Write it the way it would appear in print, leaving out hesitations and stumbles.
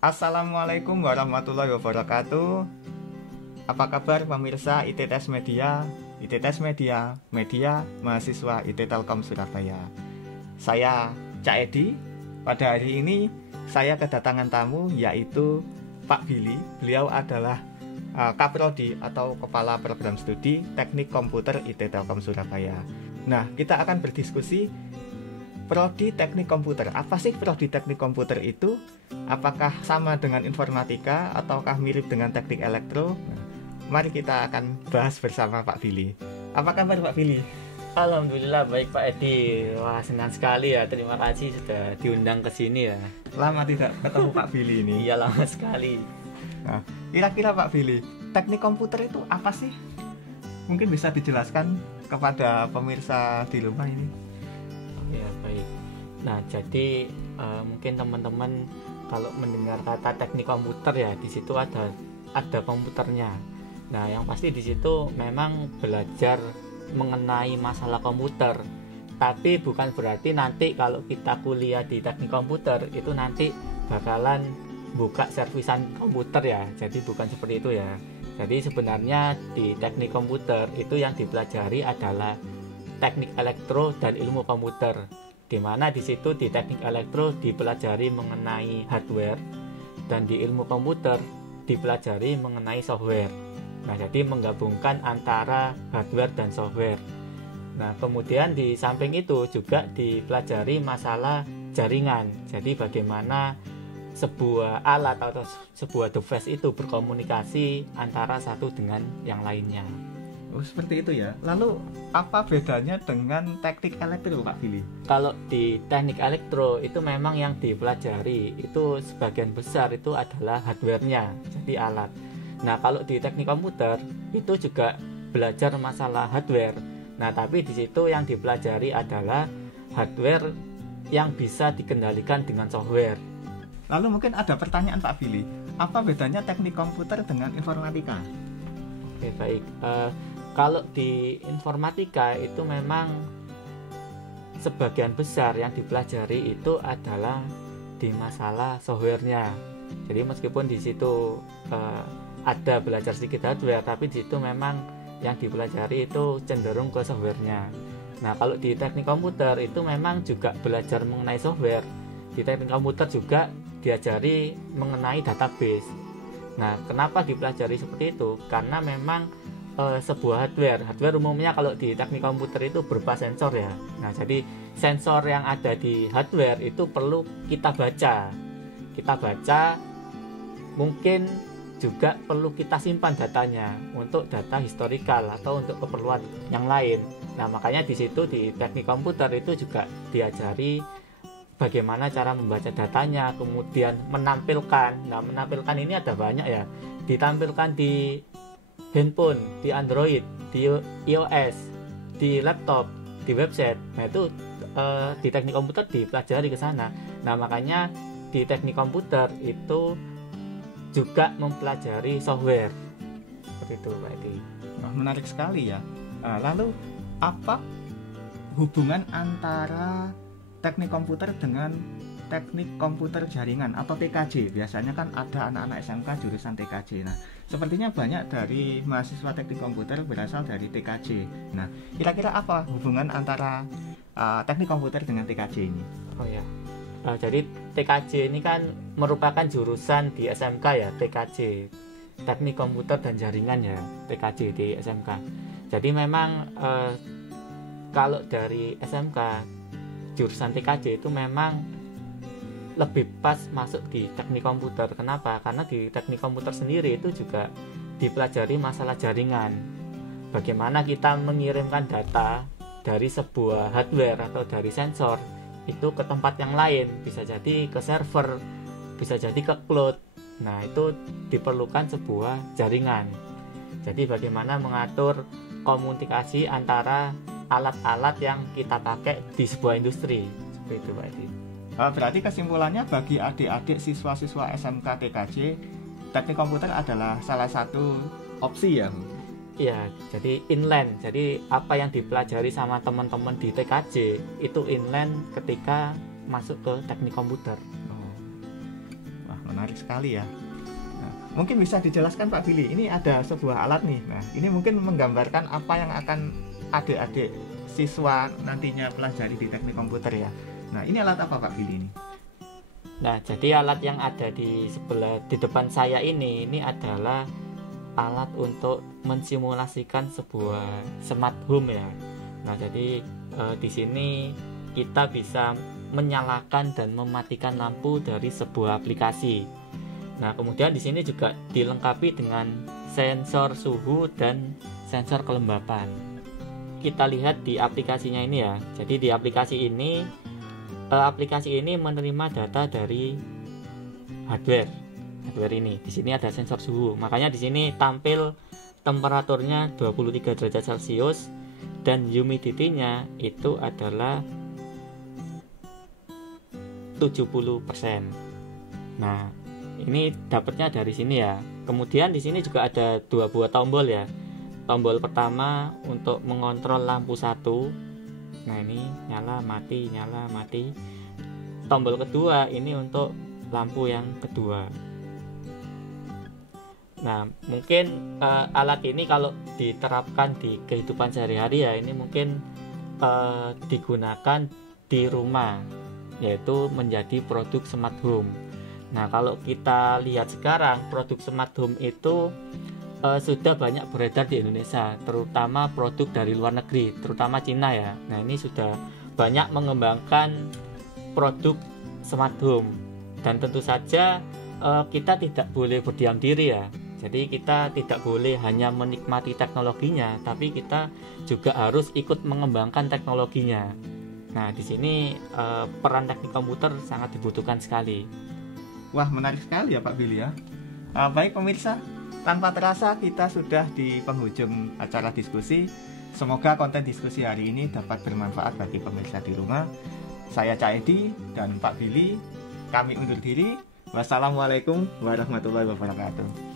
Assalamualaikum warahmatullahi wabarakatuh. Apa kabar pemirsa ITTS Media? ITTS Media, media mahasiswa IT Telkom Surabaya. Saya Cak Edi. Pada hari ini saya kedatangan tamu yaitu Pak Billy. Beliau adalah Kaprodi atau Kepala Program Studi Teknik Komputer IT Telkom Surabaya. Nah, kita akan berdiskusi Prodi Teknik Komputer. Apa sih Prodi Teknik Komputer itu? Apakah sama dengan informatika ataukah mirip dengan teknik elektro? Nah, mari kita akan bahas bersama Pak Billy. Apa kabar Pak Billy? Alhamdulillah baik Pak Edi. Wah, senang sekali ya. Terima kasih sudah diundang ke sini ya. Lama tidak ketemu Pak Billy ini. Iya, lama sekali. Nah, kira-kira Pak Billy, teknik komputer itu apa sih? Mungkin bisa dijelaskan kepada pemirsa di rumah ini. Ya, baik. Nah, jadi mungkin teman-teman kalau mendengar kata teknik komputer ya, di situ ada komputernya. Nah, yang pasti di situ memang belajar mengenai masalah komputer. Tapi bukan berarti nanti kalau kita kuliah di teknik komputer itu nanti bakalan buka servisan komputer ya. Jadi bukan seperti itu ya. Jadi sebenarnya di teknik komputer itu yang dipelajari adalah teknik elektro dan ilmu komputer, di mana di situ di teknik elektro dipelajari mengenai hardware dan di ilmu komputer dipelajari mengenai software. Nah, jadi menggabungkan antara hardware dan software. Nah, kemudian di samping itu juga dipelajari masalah jaringan. Jadi bagaimana sebuah alat atau sebuah device itu berkomunikasi antara satu dengan yang lainnya. Oh, seperti itu ya. Lalu apa bedanya dengan teknik elektro Pak Billy? Kalau di teknik elektro itu memang yang dipelajari itu sebagian besar itu adalah hardware-nya, jadi alat. Nah, kalau di teknik komputer itu juga belajar masalah hardware. Nah, tapi di situ yang dipelajari adalah hardware yang bisa dikendalikan dengan software. Lalu mungkin ada pertanyaan Pak Billy, apa bedanya teknik komputer dengan informatika? Oke, baik. Kalau di informatika itu memang sebagian besar yang dipelajari itu adalah di masalah softwarenya. Jadi meskipun di situ ada belajar sedikit hardware, tapi di situ memang yang dipelajari itu cenderung ke softwarenya. Nah, kalau di teknik komputer itu memang juga belajar mengenai software. Di teknik komputer juga diajari mengenai database. Nah, kenapa dipelajari seperti itu? Karena memang sebuah hardware umumnya kalau di teknik komputer itu berupa sensor ya. Nah, jadi sensor yang ada di hardware itu perlu kita baca. Mungkin juga perlu kita simpan datanya untuk data historikal atau untuk keperluan yang lain. Nah, makanya di situ di teknik komputer itu juga diajari bagaimana cara membaca datanya, kemudian menampilkan. Nah, menampilkan ini ada banyak ya. Ditampilkan di handphone, di Android, di iOS, di laptop, di website. Nah, itu di teknik komputer dipelajari ke sana. Nah, makanya di teknik komputer itu juga mempelajari software. Seperti itu, Pak Edi. Wah, menarik sekali ya. Lalu apa hubungan antara teknik komputer dengan teknik komputer jaringan atau TKJ? Biasanya kan ada anak-anak SMK jurusan TKJ. Nah, sepertinya banyak dari mahasiswa teknik komputer berasal dari TKJ. Nah, kira-kira apa hubungan antara teknik komputer dengan TKJ ini? Oh ya, jadi TKJ ini kan merupakan jurusan di SMK ya, TKJ, Teknik Komputer dan Jaringan ya, TKJ di SMK. Jadi memang kalau dari SMK jurusan TKJ itu memang lebih pas masuk di teknik komputer. Kenapa? Karena di teknik komputer sendiri itu juga dipelajari masalah jaringan. Bagaimana kita mengirimkan data dari sebuah hardware atau dari sensor itu ke tempat yang lain, bisa jadi ke server, bisa jadi ke cloud. Nah, itu diperlukan sebuah jaringan. Jadi bagaimana mengatur komunikasi antara alat-alat yang kita pakai di sebuah industri. Seperti itu, Pak Edi. Berarti kesimpulannya bagi adik-adik siswa-siswa SMK TKJ, teknik komputer adalah salah satu opsi ya? Iya, jadi inline. Jadi apa yang dipelajari sama teman-teman di TKJ itu inline ketika masuk ke teknik komputer. Wah, menarik sekali ya. Nah, mungkin bisa dijelaskan Pak Billy, ini ada sebuah alat nih. Nah, ini mungkin menggambarkan apa yang akan adik-adik siswa nantinya pelajari di teknik komputer ya. Nah, ini alat apa Pak Billy ini? Nah, jadi alat yang ada di depan saya ini adalah alat untuk mensimulasikan sebuah smart home ya. Nah, jadi di sini kita bisa menyalakan dan mematikan lampu dari sebuah aplikasi. Nah, kemudian di sini juga dilengkapi dengan sensor suhu dan sensor kelembapan. Kita lihat di aplikasinya ini ya. Jadi di aplikasi ini menerima data dari hardware ini. Di sini ada sensor suhu. Makanya di sini tampil temperaturnya 23 derajat Celcius dan humidity-nya itu adalah 70%. Nah, ini dapatnya dari sini ya. Kemudian di sini juga ada 2 buah tombol ya. Tombol pertama untuk mengontrol lampu 1. Nah, ini nyala mati. Tombol kedua ini untuk lampu yang kedua. Nah, mungkin alat ini kalau diterapkan di kehidupan sehari-hari ya, ini mungkin digunakan di rumah, yaitu menjadi produk smart home. Nah, kalau kita lihat sekarang produk smart home itu sudah banyak beredar di Indonesia, terutama produk dari luar negeri, terutama Cina ya. Nah, ini sudah banyak mengembangkan produk smart home, dan tentu saja kita tidak boleh berdiam diri ya. Jadi kita tidak boleh hanya menikmati teknologinya, tapi kita juga harus ikut mengembangkan teknologinya. Nah, di sini peran teknik komputer sangat dibutuhkan sekali. Wah, menarik sekali ya Pak Billy ya. Baik pemirsa, tanpa terasa kita sudah di penghujung acara diskusi. Semoga konten diskusi hari ini dapat bermanfaat bagi pemirsa di rumah. Saya Cak Edi dan Pak Billy, kami undur diri. Wassalamualaikum warahmatullahi wabarakatuh.